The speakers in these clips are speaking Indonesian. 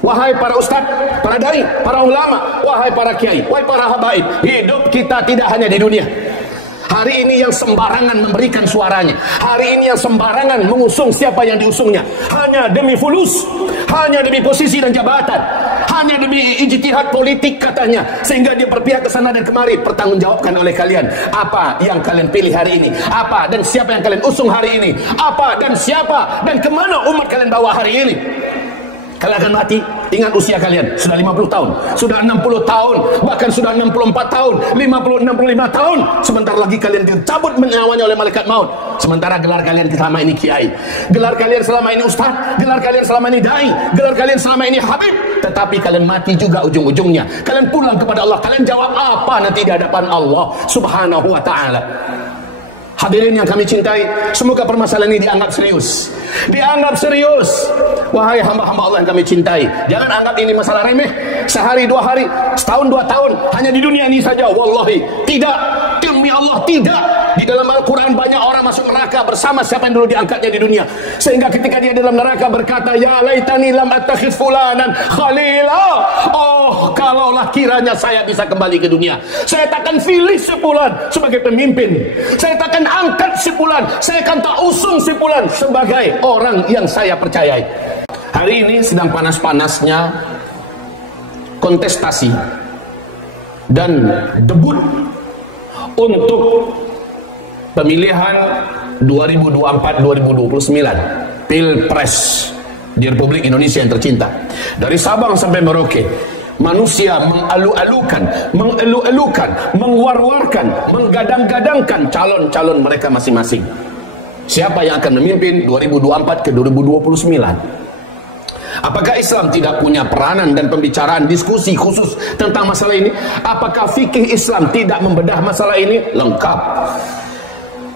Wahai para ustaz, para dai, para ulama, wahai para kiai, wahai para habaib, hidup kita tidak hanya di dunia. Hari ini yang sembarangan memberikan suaranya, hari ini yang sembarangan mengusung siapa yang diusungnya, hanya demi fulus, hanya demi posisi dan jabatan, hanya demi ijtihad politik katanya, sehingga dia berpihak ke sana dan kemari. Pertanggungjawabkan oleh kalian, apa yang kalian pilih hari ini, apa dan siapa yang kalian usung hari ini, apa dan siapa dan kemana umat kalian bawa hari ini. Kalian akan mati, ingat usia kalian sudah 50 tahun, sudah 60 tahun, bahkan sudah 64 tahun, 65 tahun. Sebentar lagi kalian dicabut nyawanya oleh malaikat maut. Sementara gelar kalian selama ini kiai, gelar kalian selama ini ustaz, gelar kalian selama ini dai, gelar kalian selama ini habib. Tetapi kalian mati juga ujung-ujungnya. Kalian pulang kepada Allah, kalian jawab apa nanti di hadapan Allah Subhanahu wa ta'ala. Hadirin yang kami cintai, semoga permasalahan ini dianggap serius. Dianggap serius. Wahai hamba-hamba Allah yang kami cintai, jangan anggap ini masalah remeh. Sehari, 2 hari, setahun, 2 tahun, hanya di dunia ini saja. Wallahi, tidak. Demi Allah, tidak. Di dalam Al-Quran banyak orang masuk neraka bersama siapa yang dulu diangkatnya di dunia. Sehingga ketika dia dalam neraka berkata, ya laitani lam attakhidh fulanan khalila. Oh, kalaulah kiranya saya bisa kembali ke dunia, saya takkan pilih si fulan sebagai pemimpin, saya takkan angkat si fulan, saya akan tak usung si fulan sebagai orang yang saya percayai. Hari ini sedang panas-panasnya kontestasi dan debut untuk pemilihan 2024-2029 Pilpres di Republik Indonesia yang tercinta. Dari Sabang sampai Merauke, manusia mengalu-alukan, mengwar-warkan, menggadang-gadangkan calon-calon mereka masing-masing. Siapa yang akan memimpin 2024 ke 2029? Apakah Islam tidak punya peranan dan pembicaraan diskusi khusus tentang masalah ini? Apakah fikih Islam tidak membedah masalah ini? Lengkap.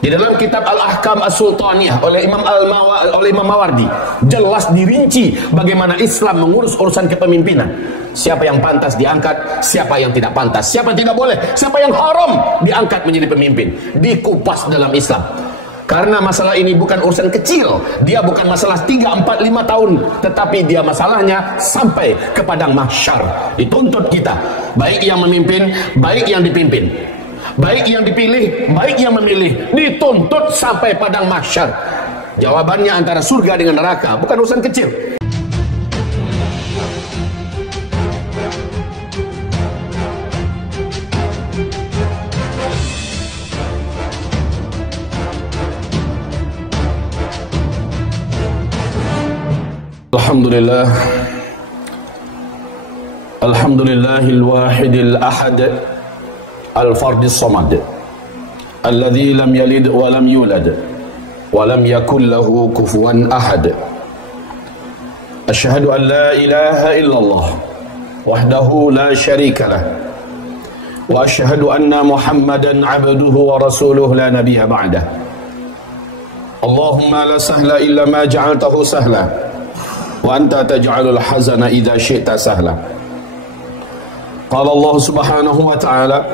Di dalam kitab Al-Ahkam As-Sultaniyah oleh Imam Mawardi jelas dirinci bagaimana Islam mengurus urusan kepemimpinan. Siapa yang pantas diangkat, siapa yang tidak pantas, siapa yang tidak boleh, siapa yang haram diangkat menjadi pemimpin. Dikupas dalam Islam. Karena masalah ini bukan urusan kecil, dia bukan masalah 3, 4, 5 tahun, tetapi dia masalahnya sampai ke padang mahsyar. Dituntut kita, baik yang memimpin, baik yang dipimpin, baik yang dipilih, baik yang memilih, dituntut sampai padang mahsyar. Jawabannya antara surga dengan neraka, bukan urusan kecil. Alhamdulillah, alhamdulillahil wahidil ahad al-fardis samad alladzi lam yalid wa lam yulad wa lam yakul lahu kufuwan ahad. Asyhadu an la ilaha illallah wahdahu la syarika lah wa asyhadu anna Muhammadan abduhu wa rasuluhu la nabiyya ba'dah. Allahumma la sahla illa ma ja'altahu sahla wa anta taj'alul hazana idza syi'ta sahla. Qala Allah Subhanahu wa ta'ala,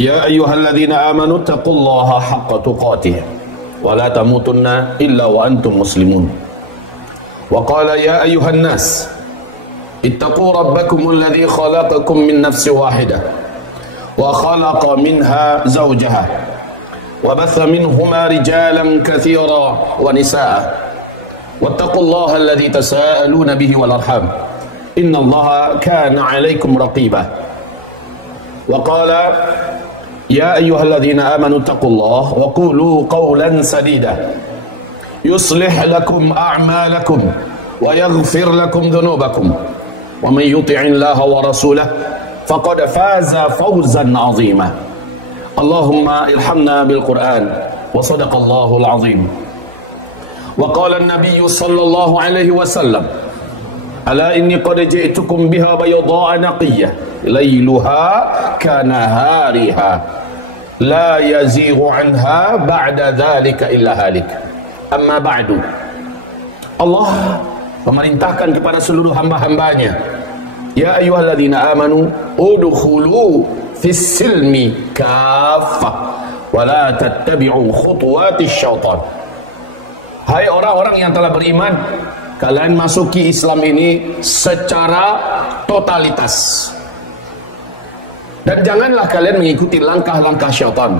ya ayyuhalladzina amanu taqullaha haqqa tuqatih wa la tamutunna illa wa antum muslimun. Wa qala ya ayyuhan nas ittaqu rabbakumul ladzi khalaqakum min nafsin wahidah wa khalaqa minha zawjaha wa batha minhuma rijalan katsira wa nisaa. واتقوا الله الذي تساءلون به والأرحام إن الله كان عليكم رقيبا. وقال يا أيها الذين آمنوا اتقوا الله وقولوا قولا سديدا يصلح لكم أعمالكم ويغفر لكم ذنوبكم ومن يطع الله ورسوله فقد فاز فوزا عظيما. اللهم ارحمنا بالقرآن وصدق الله العظيم. وقال النبي صلى الله عليه وسلم ألا إني قد جئتكم بها بيضاء نقية ليلها كنهارها لا يزيغ عنها بعد ذلك إلا هالك. أما بعد, Allah memerintahkan kepada seluruh hamba-hambanya, ya ayyuhalladzina amanu udkhulu fis silmi kaffah wa la tattabi'u khutuwatis syaitan. Hai orang-orang yang telah beriman, kalian masuki Islam ini secara totalitas. Dan janganlah kalian mengikuti langkah-langkah syaitan.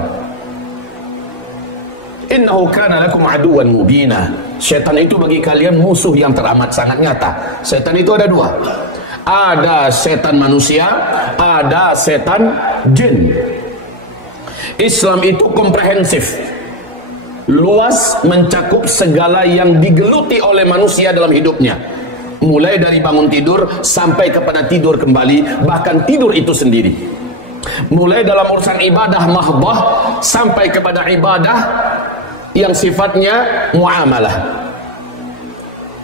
Innahu kana lakum aduwan mubina. Syaitan itu bagi kalian musuh yang teramat sangat nyata. Syaitan itu ada dua. Ada setan manusia, ada setan jin. Islam itu komprehensif, luas, mencakup segala yang digeluti oleh manusia dalam hidupnya, mulai dari bangun tidur sampai kepada tidur kembali, bahkan tidur itu sendiri, mulai dalam urusan ibadah mahbah sampai kepada ibadah yang sifatnya muamalah.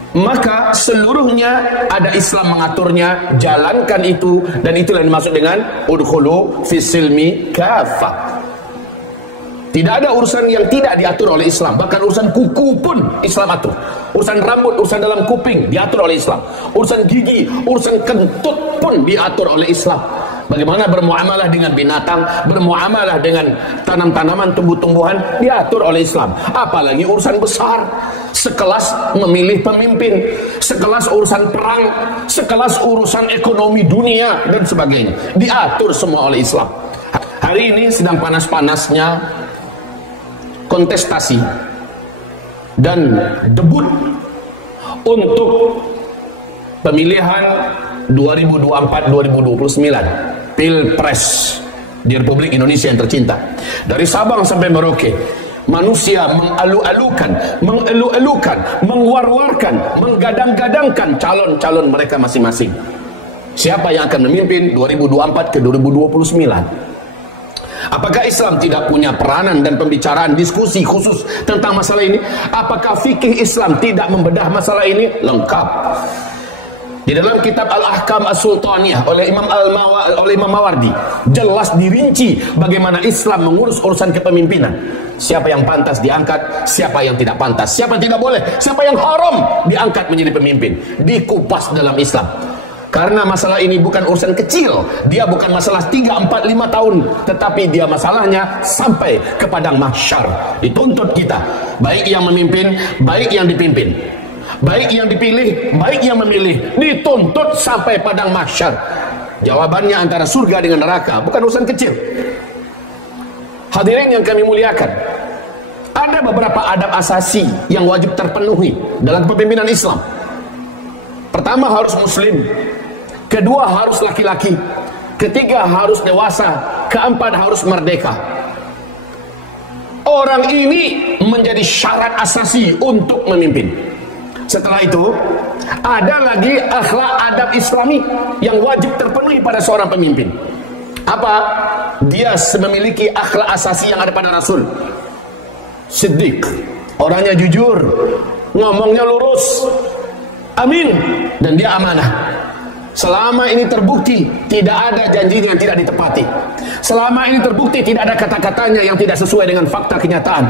Maka seluruhnya ada Islam mengaturnya, jalankan itu, dan itulah yang dimaksud dengan udkhulu fisilmi kafah. Tidak ada urusan yang tidak diatur oleh Islam. Bahkan urusan kuku pun Islam atur. Urusan rambut, urusan dalam kuping diatur oleh Islam. Urusan gigi, urusan kentut pun diatur oleh Islam. Bagaimana bermuamalah dengan binatang, bermuamalah dengan tanam-tanaman, tumbuh-tumbuhan, diatur oleh Islam. Apalagi urusan besar, sekelas memilih pemimpin, sekelas urusan perang, sekelas urusan ekonomi dunia, dan sebagainya, diatur semua oleh Islam. Hari ini sedang panas-panasnya kontestasi dan debut untuk pemilihan 2024-2029 Pilpres di Republik Indonesia yang tercinta. Dari Sabang sampai Merauke, manusia mengalu-alukan, mengwar-warkan, menggadang-gadangkan calon-calon mereka masing-masing. Siapa yang akan memimpin 2024 ke 2029? Apakah Islam tidak punya peranan dan pembicaraan diskusi khusus tentang masalah ini? Apakah fikih Islam tidak membedah masalah ini? Lengkap. Di dalam kitab Al-Ahkam As-Sultaniyah oleh Imam Mawardi jelas dirinci bagaimana Islam mengurus urusan kepemimpinan. Siapa yang pantas diangkat, siapa yang tidak pantas, siapa yang tidak boleh, siapa yang haram diangkat menjadi pemimpin. Dikupas dalam Islam. Karena masalah ini bukan urusan kecil, dia bukan masalah 3, 4, 5 tahun, tetapi dia masalahnya sampai ke padang mahsyar. Dituntut kita, baik yang memimpin, baik yang dipimpin, baik yang dipilih, baik yang memilih, dituntut sampai padang mahsyar. Jawabannya antara surga dengan neraka, bukan urusan kecil. Hadirin yang kami muliakan, ada beberapa adab asasi yang wajib terpenuhi dalam kepemimpinan Islam. Pertama, harus muslim. Kedua, harus laki-laki. Ketiga, harus dewasa. Keempat, harus merdeka. Orang ini menjadi syarat asasi untuk memimpin. Setelah itu, ada lagi akhlak adab Islami yang wajib terpenuhi pada seorang pemimpin. Apa? Dia memiliki akhlak asasi yang ada pada Rasul. Siddiq, orangnya jujur, ngomongnya lurus, amin, dan dia amanah. Selama ini terbukti tidak ada janjinya yang tidak ditepati. Selama ini terbukti tidak ada kata-katanya yang tidak sesuai dengan fakta kenyataan.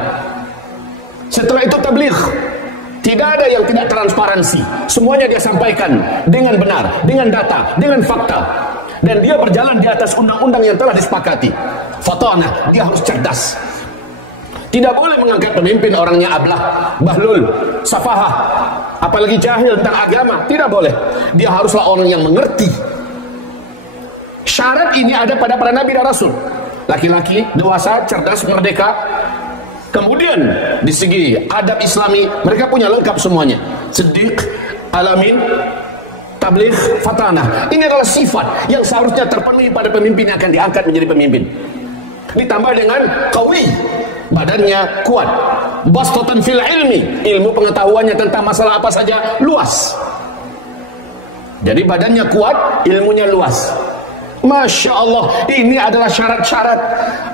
Setelah itu tabligh. Tidak ada yang tidak transparansi. Semuanya dia sampaikan dengan benar, dengan data, dengan fakta. Dan dia berjalan di atas undang-undang yang telah disepakati. Fatanah, dia harus cerdas. Tidak boleh mengangkat pemimpin orangnya ablah, bahlul, safahah, apalagi jahil tentang agama. Tidak boleh. Dia haruslah orang yang mengerti. Syarat ini ada pada para nabi dan rasul. Laki-laki, dewasa, cerdas, merdeka. Kemudian di segi adab Islami mereka punya lengkap semuanya. Siddiq, alamin, tabligh, fatanah. Ini adalah sifat yang seharusnya terpenuhi pada pemimpin yang akan diangkat menjadi pemimpin. Ditambah dengan qawi, badannya kuat, bastatan fil ilmi, ilmu pengetahuannya tentang masalah apa saja luas. Jadi badannya kuat, ilmunya luas. Masya Allah, ini adalah syarat-syarat.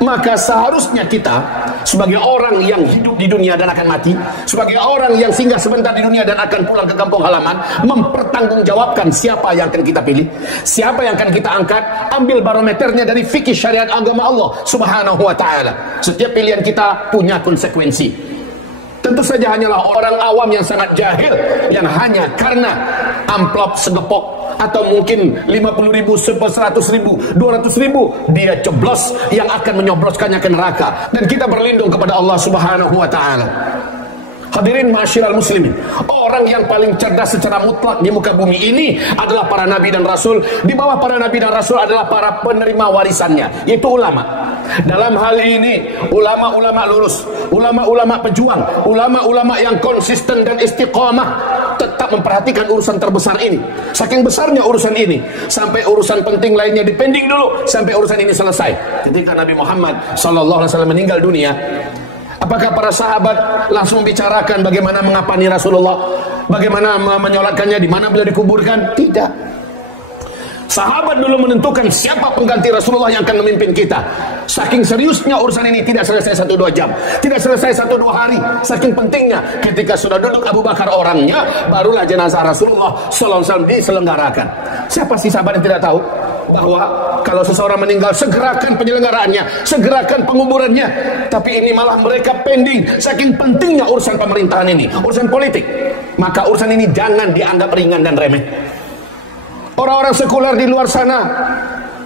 Maka seharusnya kita sebagai orang yang hidup di dunia dan akan mati, sebagai orang yang singgah sebentar di dunia dan akan pulang ke kampung halaman, mempertanggungjawabkan siapa yang akan kita pilih, siapa yang akan kita angkat. Ambil barometernya dari fikih syariat agama Allah Subhanahu wa ta'ala. Setiap pilihan kita punya konsekuensi. Tentu saja hanyalah orang awam yang sangat jahil, yang hanya karena amplop segepok atau mungkin 50.000, 100.000, 200.000 dia coblos yang akan menyobloskannya ke neraka. Dan kita berlindung kepada Allah Subhanahu wa ta'ala. Hadirin ma'asyiral muslimin, orang yang paling cerdas secara mutlak di muka bumi ini adalah para nabi dan rasul. Di bawah para nabi dan rasul adalah para penerima warisannya, yaitu ulama. Dalam hal ini ulama-ulama lurus, ulama-ulama pejuang, ulama-ulama yang konsisten dan istiqamah tetap memperhatikan urusan terbesar ini. Saking besarnya urusan ini, sampai urusan penting lainnya dipending dulu sampai urusan ini selesai. Ketika Nabi Muhammad SAW meninggal dunia, apakah para sahabat langsung bicarakan bagaimana mengapani Rasulullah, bagaimana menyolatkannya, di mana beliau dikuburkan? Tidak. Sahabat dulu menentukan siapa pengganti Rasulullah yang akan memimpin kita. Saking seriusnya urusan ini, tidak selesai 1-2 jam, tidak selesai 1-2 hari. Saking pentingnya, ketika sudah duduk Abu Bakar orangnya, barulah jenazah Rasulullah SAW diselenggarakan. Siapa sih sahabat yang tidak tahu bahwa kalau seseorang meninggal, segerakan penyelenggaraannya, segerakan penguburannya? Tapi ini malah mereka pending. Saking pentingnya urusan pemerintahan ini, urusan politik, maka urusan ini jangan dianggap ringan dan remeh. Orang-orang sekuler di luar sana,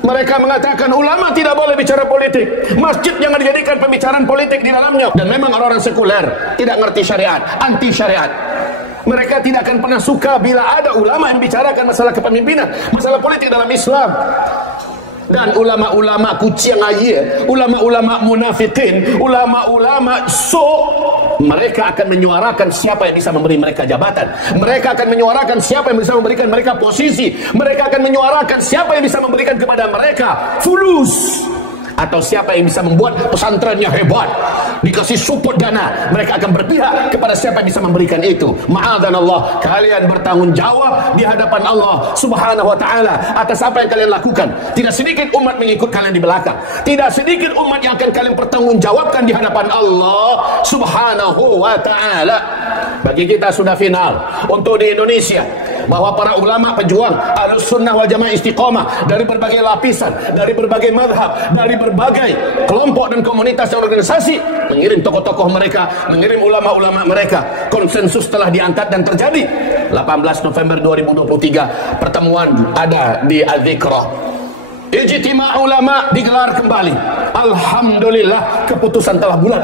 mereka mengatakan ulama tidak boleh bicara politik, masjid jangan dijadikan pembicaraan politik di dalamnya. Dan memang orang-orang sekuler tidak ngerti syariat, anti syariat. Mereka tidak akan pernah suka bila ada ulama yang bicarakan masalah kepemimpinan, masalah politik dalam Islam. Dan ulama-ulama kucing air, ulama-ulama munafikin, ulama-ulama mereka akan menyuarakan siapa yang bisa memberi mereka jabatan. Mereka akan menyuarakan siapa yang bisa memberikan mereka posisi. Mereka akan menyuarakan siapa yang bisa memberikan kepada mereka fulus, atau siapa yang bisa membuat pesantrennya hebat, dikasih support dana. Mereka akan berpihak kepada siapa yang bisa memberikan itu. Ma'adzanallah, kalian bertanggung jawab di hadapan Allah Subhanahu wa ta'ala atas apa yang kalian lakukan. Tidak sedikit umat mengikut kalian di belakang, tidak sedikit umat yang akan kalian pertanggungjawabkan di hadapan Allah Subhanahu wa ta'ala. Bagi kita sudah final untuk di Indonesia, bahwa para ulama pejuang Ahlus Sunnah wal Jamaah istiqomah dari berbagai lapisan, dari berbagai mazhab, dari berbagai kelompok dan komunitas dan organisasi mengirim tokoh-tokoh mereka, mengirim ulama-ulama mereka. Konsensus telah diangkat dan terjadi. 18 November 2023 pertemuan ada di Al-Zikrah. Ijtima' ulama digelar kembali. Alhamdulillah, keputusan telah bulat.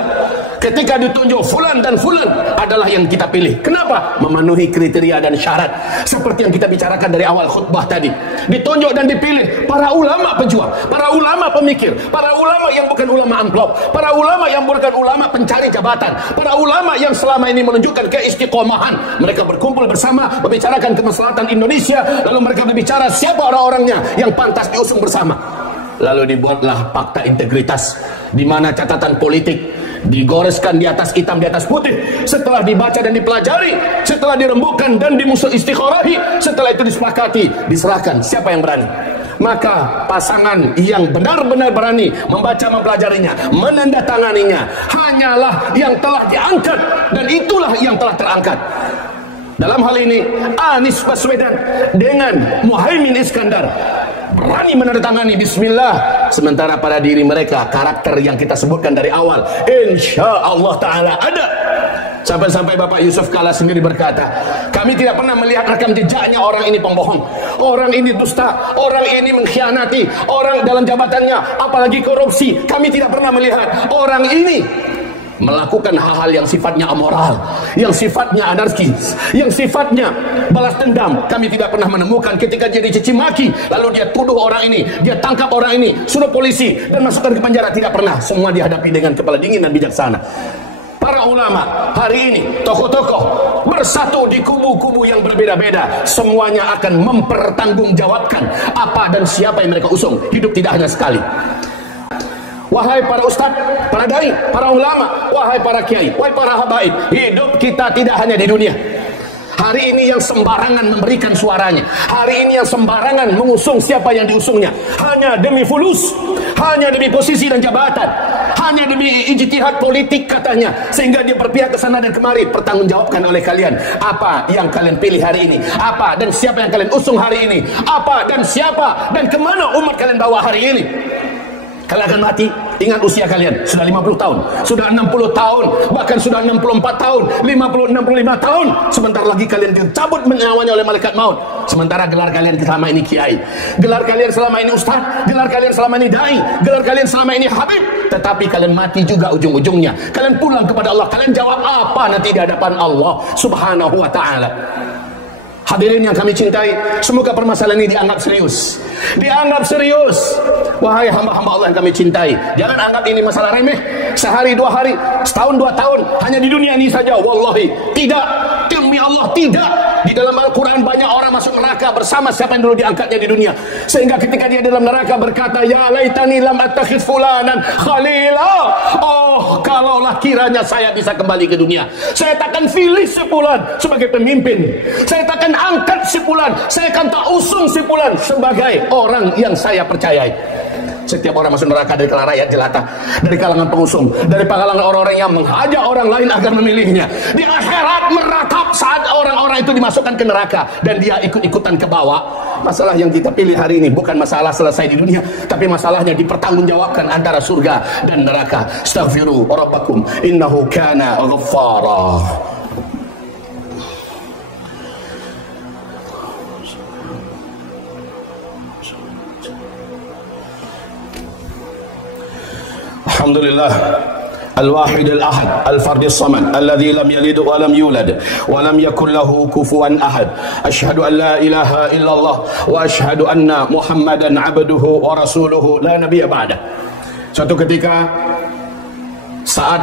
Ketika ditunjuk fulan dan fulan adalah yang kita pilih. Kenapa? Memenuhi kriteria dan syarat seperti yang kita bicarakan dari awal khutbah tadi. Ditunjuk dan dipilih para ulama pejuang, para ulama pemikir, para ulama yang bukan ulama amplop, para ulama yang bukan ulama pencari jabatan, para ulama yang selama ini menunjukkan keistiqomahan. Mereka berkumpul bersama membicarakan kemaslahatan Indonesia, lalu mereka berbicara siapa orang-orangnya yang pantas diusung bersama. Lalu dibuatlah fakta integritas, di mana catatan politik digoreskan di atas hitam di atas putih. Setelah dibaca dan dipelajari, setelah dirembukkan dan dimusyawarati, setelah itu disepakati, diserahkan siapa yang berani. Maka pasangan yang benar-benar berani membaca, mempelajarinya, menandatanganinya hanyalah yang telah diangkat, dan itulah yang telah terangkat. Dalam hal ini Anies Baswedan dengan Muhaimin Iskandar berani menandatangani bismillah, sementara pada diri mereka karakter yang kita sebutkan dari awal insya Allah ta'ala ada. Sampai-sampai Bapak Yusuf Kala sendiri berkata, kami tidak pernah melihat rekam jejaknya orang ini pembohong, orang ini dusta, orang ini mengkhianati orang dalam jabatannya, apalagi korupsi. Kami tidak pernah melihat orang ini melakukan hal-hal yang sifatnya amoral, yang sifatnya anarkis, yang sifatnya balas dendam. Kami tidak pernah menemukan ketika dia dicaci maki, lalu dia tuduh orang ini, dia tangkap orang ini, suruh polisi dan masukkan ke penjara. Tidak pernah. Semua dihadapi dengan kepala dingin dan bijaksana. Para ulama hari ini, tokoh-tokoh bersatu di kubu-kubu yang berbeda-beda, semuanya akan mempertanggungjawabkan apa dan siapa yang mereka usung. Hidup tidak hanya sekali. Wahai para ustadz, para dai, para ulama, wahai para kiai, wahai para habaib, hidup kita tidak hanya di dunia. Hari ini yang sembarangan memberikan suaranya, hari ini yang sembarangan mengusung siapa yang diusungnya, hanya demi fulus, hanya demi posisi dan jabatan, hanya demi ijtihad politik katanya, sehingga dia berpihak ke sana dan kemari. Pertanggungjawabkan oleh kalian apa yang kalian pilih hari ini, apa dan siapa yang kalian usung hari ini, apa dan siapa dan kemana umat kalian bawa hari ini. Kalian akan mati, ingat usia kalian sudah 50 tahun, sudah 60 tahun, bahkan sudah 64 tahun, 50-65 tahun. Sebentar lagi kalian dicabut nyawanya oleh malaikat maut. Sementara gelar kalian selama ini kiai, gelar kalian selama ini ustaz, gelar kalian selama ini dai, gelar kalian selama ini habib, tetapi kalian mati juga ujung-ujungnya. Kalian pulang kepada Allah. Kalian jawab apa nanti di hadapan Allah Subhanahu wa ta'ala? Hadirin yang kami cintai, semoga permasalahan ini dianggap serius. Dianggap serius. Wahai hamba-hamba Allah yang kami cintai, jangan anggap ini masalah remeh. Sehari, 2 hari, setahun, 2 tahun, hanya di dunia ini saja. Wallahi, tidak. Demi Allah, tidak. Di dalam Al-Quran banyak orang masuk neraka bersama siapa yang dulu diangkatnya di dunia. Sehingga ketika dia dalam neraka berkata, ya laitani lam attakhidh fulanan khalila. Oh, kalaulah kiranya saya bisa kembali ke dunia, saya takkan pilih si fulan sebagai pemimpin. Saya takkan angkat si fulan. Saya akan tak usung si fulan sebagai orang yang saya percayai. Setiap orang masuk neraka dari kalangan rakyat jelata, dari kalangan pengusung, dari kalangan orang-orang yang mengajak orang lain agar memilihnya. Di akhirat meratap saat orang-orang itu dimasukkan ke neraka dan dia ikut-ikutan ke bawah. Masalah yang kita pilih hari ini bukan masalah selesai di dunia, tapi masalahnya dipertanggungjawabkan antara surga dan neraka. Astaghfiru rabbakum innahu kana ghaffara. Alhamdulillah Al-Wahid Al-Ahad Al-Fard As-Samad Alladhi lam yalid wa lam yulad wa lam yakul lahu kufuwan ahad. Asyhadu an la ilaha illallah wa asyhadu anna Muhammadan abduhu wa rasuluhu la nabiyya ba'dah. Suatu ketika saat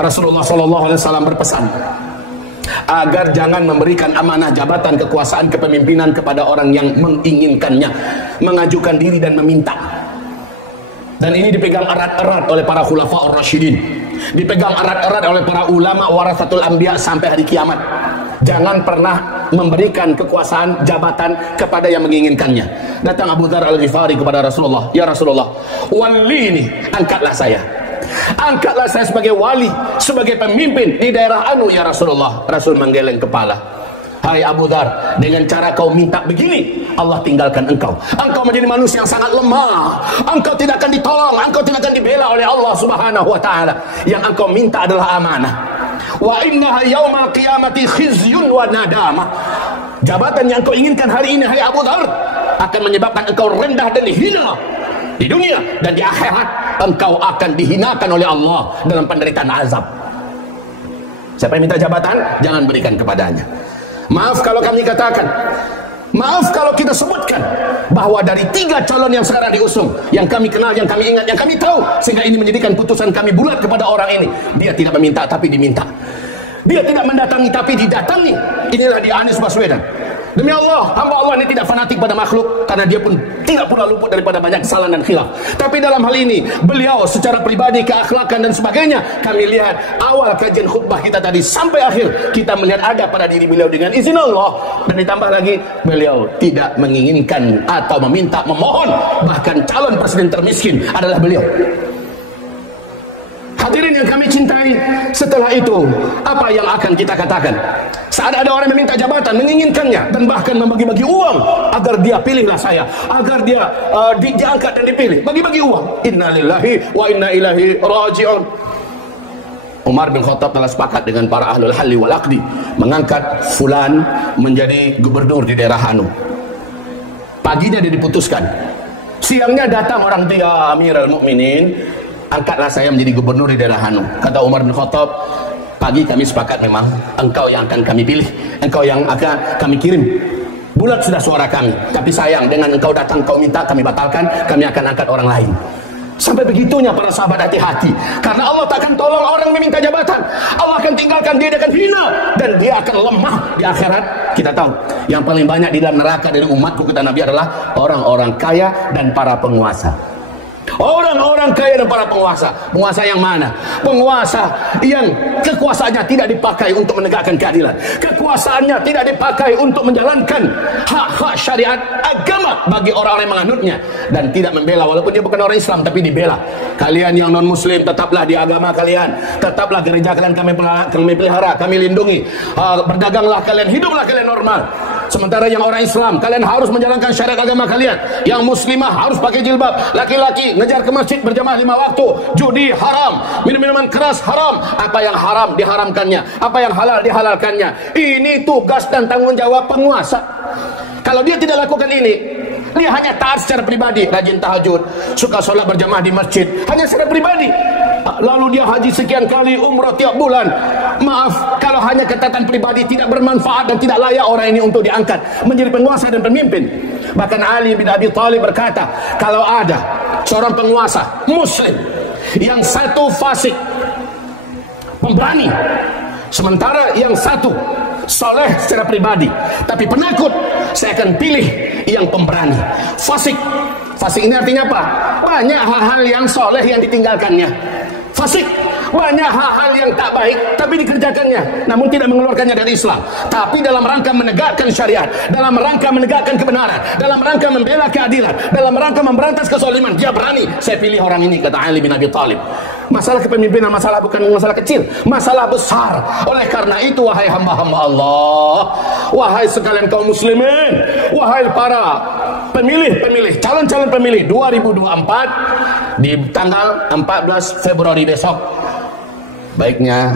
Rasulullah SAW berpesan agar jangan memberikan amanah jabatan kekuasaan kepemimpinan kepada orang yang menginginkannya, mengajukan diri dan meminta. Dan ini dipegang erat-erat oleh para khulafaur rasyidin, dipegang erat-erat oleh para ulama warasatul anbiya sampai hari kiamat. Jangan pernah memberikan kekuasaan jabatan kepada yang menginginkannya. Datang Abu Dzar Al-Ghifari kepada Rasulullah, ya Rasulullah, wali ini, angkatlah saya. Angkatlah saya sebagai wali, sebagai pemimpin di daerah anu ya Rasulullah. Rasul menggeleng kepala. Hai Abu Dzar, dengan cara kau minta begini, Allah tinggalkan engkau. Engkau menjadi manusia yang sangat lemah. Engkau tidak akan ditolong, engkau tidak akan dibela oleh Allah Subhanahu wa ta'ala. Yang engkau minta adalah amanah. Wa innaha yaumal qiyamati khizyun wa nadamah. Jabatan yang engkau inginkan hari ini, hai Abu Dzar, akan menyebabkan engkau rendah dan hina di dunia, dan di akhirat engkau akan dihinakan oleh Allah dalam penderitaan azab. Siapa yang minta jabatan, jangan berikan kepadanya. Maaf kalau kami katakan, maaf kalau kita sebutkan bahwa dari 3 calon yang sekarang diusung, yang kami kenal, yang kami ingat, yang kami tahu, sehingga ini menjadikan putusan kami bulat kepada orang ini. Dia tidak meminta tapi diminta. Dia tidak mendatangi tapi didatangi. Inilah dia Anies Baswedan. Demi Allah, hamba Allah ini tidak fanatik pada makhluk, karena dia pun tidak pula luput daripada banyak kesalahan dan khilaf. Tapi dalam hal ini, beliau secara pribadi, keakhlakan dan sebagainya, kami lihat awal kajian khutbah kita tadi sampai akhir, kita melihat ada pada diri beliau dengan izin Allah. Dan ditambah lagi, beliau tidak menginginkan atau meminta, memohon, bahkan calon presiden termiskin adalah beliau. Hadirin yang kami cintai, setelah itu apa yang akan kita katakan? Saat ada orang yang meminta jabatan, menginginkannya, dan bahkan membagi-bagi uang agar dia pilihlah saya, agar dia diangkat dan dipilih, bagi-bagi uang. Innalillahi wa inna ilaihi raji'un. Umar bin Khattab telah sepakat dengan para ahlul halli wal aqdi mengangkat fulan menjadi gubernur di daerah anu. Paginya dia diputuskan, siangnya datang orang dia, Amirul Mukminin, angkatlah saya menjadi gubernur di daerah anu. Kata Umar bin Khattab, pagi kami sepakat memang engkau yang akan kami pilih, engkau yang akan kami kirim. Bulat sudah suara kami, tapi sayang dengan engkau datang kau minta, kami batalkan, kami akan angkat orang lain. Sampai begitunya para sahabat, hati-hati, karena Allah tak akan tolong orang meminta jabatan. Allah akan tinggalkan dia akan hina, dan dia akan lemah di akhirat. Kita tahu yang paling banyak di dalam neraka dari umatku, kata Nabi, adalah orang-orang kaya dan para penguasa. Orang-orang kaya dan para penguasa. Penguasa yang mana? Penguasa yang kekuasaannya tidak dipakai untuk menegakkan keadilan, kekuasaannya tidak dipakai untuk menjalankan hak-hak syariat agama bagi orang-orang yang menganutnya, dan tidak membela, walaupun dia bukan orang Islam tapi dibela. Kalian yang non muslim tetaplah di agama kalian, tetaplah gereja kalian kami pelihara, kami lindungi. Berdaganglah kalian, hiduplah kalian normal. Sementara yang orang Islam, kalian harus menjalankan syariat agama kalian. Yang muslimah harus pakai jilbab, laki-laki ngejar ke masjid berjamaah 5 waktu. Judi haram, minum-minuman keras haram. Apa yang haram diharamkannya, apa yang halal dihalalkannya. Ini tugas dan tanggung jawab penguasa. Kalau dia tidak lakukan ini, Dia hanya taat secara pribadi, rajin tahajud, suka sholat berjamaah di masjid, hanya secara pribadi. Lalu dia haji sekian kali, umrah tiap bulan. Maaf, kalau hanya ketaatan pribadi tidak bermanfaat dan tidak layak orang ini untuk diangkat menjadi penguasa dan pemimpin. Bahkan Ali bin Abi Thalib berkata, kalau ada seorang penguasa muslim yang satu fasik, pemberani, sementara yang satu soleh secara pribadi tapi penakut, saya akan pilih yang pemberani. Fasik, fasik ini artinya apa? Banyak hal-hal yang soleh yang ditinggalkannya. Fasik, banyak hal-hal yang tak baik tapi dikerjakannya, namun tidak mengeluarkannya dari Islam, tapi dalam rangka menegakkan syariat, dalam rangka menegakkan kebenaran, dalam rangka membela keadilan, dalam rangka memberantas kezaliman, dia berani. Saya pilih orang ini, kata Ali bin Abi Thalib. Masalah kepemimpinan masalah bukan masalah kecil, masalah besar. Oleh karena itu, wahai hamba-hamba Allah, wahai sekalian kaum muslimin, wahai para pemilih-pemilih, calon-calon pemilih 2024 di tanggal 14 Februari besok, baiknya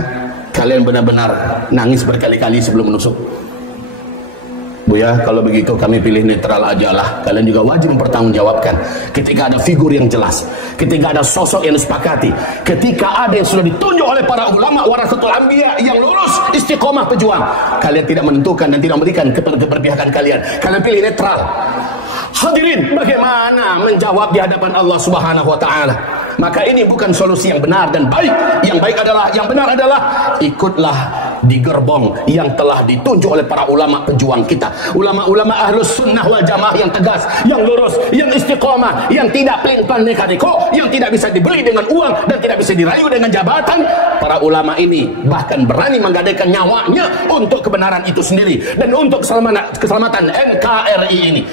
kalian benar-benar nangis berkali-kali sebelum menusuk. Buya, kalau begitu kami pilih netral aja lah. Kalian juga wajib mempertanggungjawabkan ketika ada figur yang jelas, ketika ada sosok yang disepakati, ketika ada yang sudah ditunjuk oleh para ulama warasatul anbiya yang lurus, istiqomah, pejuang. Kalian tidak menentukan dan tidak memberikan keberpihakan kalian. Kalian pilih netral. Hadirin, bagaimana menjawab di hadapan Allah Subhanahu wa taala? Maka ini bukan solusi yang benar dan baik. Yang baik adalah, yang benar adalah ikutlah di gerbong yang telah ditunjuk oleh para ulama pejuang kita, ulama-ulama ahlus sunnah wal jamaah yang tegas, yang lurus, yang istiqomah, yang tidak pelin-pelan neka-neko, yang tidak bisa dibeli dengan uang dan tidak bisa dirayu dengan jabatan. Para ulama ini bahkan berani menggadaikan nyawanya untuk kebenaran itu sendiri dan untuk keselamatan NKRI ini.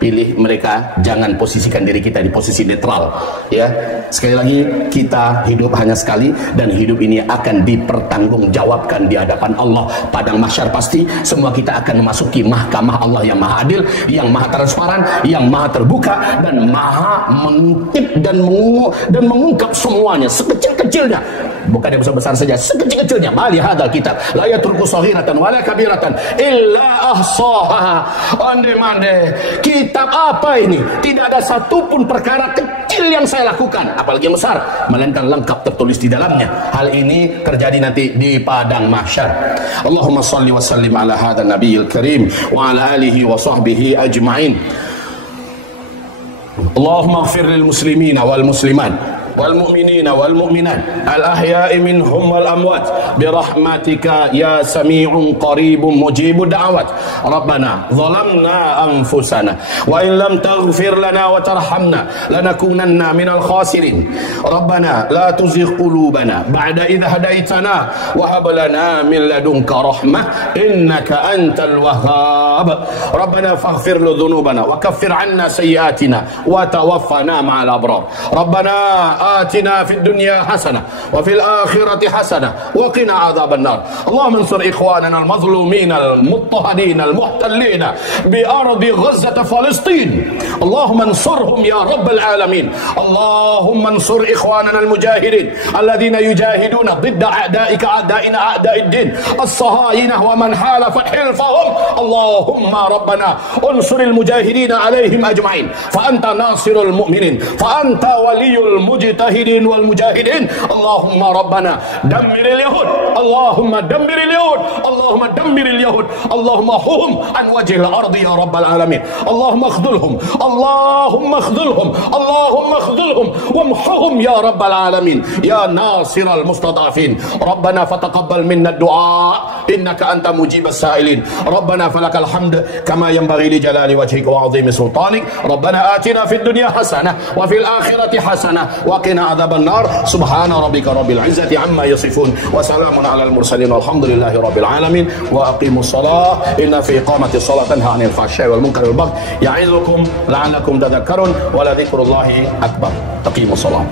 Pilih mereka, jangan posisikan diri kita di posisi netral, ya. Sekali lagi, kita hidup hanya sekali dan hidup ini akan dipertanggungjawabkan di hadapan Allah. Padang mahsyar pasti semua kita akan memasuki mahkamah Allah yang maha adil, yang maha transparan, yang maha terbuka dan maha mengintip dan mengungkap semuanya sekecil-kecilnya, bukan yang besar-besar saja, sekecil-kecilnya. Mali hadal kitab la yatruku saghiratan wala kabiratan illa ahsaha. Ande-mande, kitab apa ini? Tidak ada satupun perkara kecil yang saya lakukan, apalagi yang besar, melainkan lengkap tertulis di dalamnya. Hal ini terjadi nanti di padang mahsyar. Allahumma salli wa sallim ala hadha nabiyil karim wa ala alihi wa sahbihi ajma'in. Allahumma ighfir lil muslimina wal muslimat والمؤمنين والمؤمنات الأحياء منهم والأموات برحمتك يا سميع قريب مجيب الدعوات. ربنا ظلمنا أنفسنا وإن لم تغفر لنا وترحمنا لنكونن من الخاسرين. ربنا لا تزغ قلوبنا بعد إذ هديتنا وهب لنا من لدنك رحمة إنك أنت الوهاب. ربنا فاغفر ذنوبنا وكفر عنا سيئاتنا وتوفنا مع الأبرار. ربنا آتنا في الدنيا حسنة وفي الآخرة حسنة وقنا عذاب النار. اللهم انصر إخواننا المظلومين المضطهدين المحتلين بأرض غزة فلسطين. اللهم انصرهم يا رب العالمين. اللهم انصر إخواننا المجاهدين الذين يجاهدون ضد أعدائك أعدائنا أعداء الدين الصهاينة ومن حالف حلفهم. اللهم ربنا انصر المجاهدين عليهم أجمعين فأنت ناصر المؤمنين فأنت ولي المجتهدين والمجاهدين. اللهم ربنا دمر اليهود، اللهم دمر اليهود، اللهم دمر اليهود، اللهم هم عن وجه الأرض يا رب العالمين. اللهم اخذلهم، اللهم اخذلهم، اللهم اخذلهم وامحهم يا رب العالمين يا ناصر المستضعفين. ربنا فتقبل منا الدعاء إنك أنت مجيب السائلين. ربنا فلك الحمد كما ينبغي لجلال وجهك وعظيم سلطانك. ربنا آتنا في الدنيا حسنة وفي الآخرة حسنة وقنا عذاب النار. سبحان ربك رب العزة عما يصفون وسلام على المرسلين والحمد لله رب العالمين. وأقيموا الصلاة إن في إقامة الصلاة تنهى عن الفحشاء والمنكر والبغي يعظكم لعلكم تذكرون ولذكر الله أكبر. أقيموا الصلاة.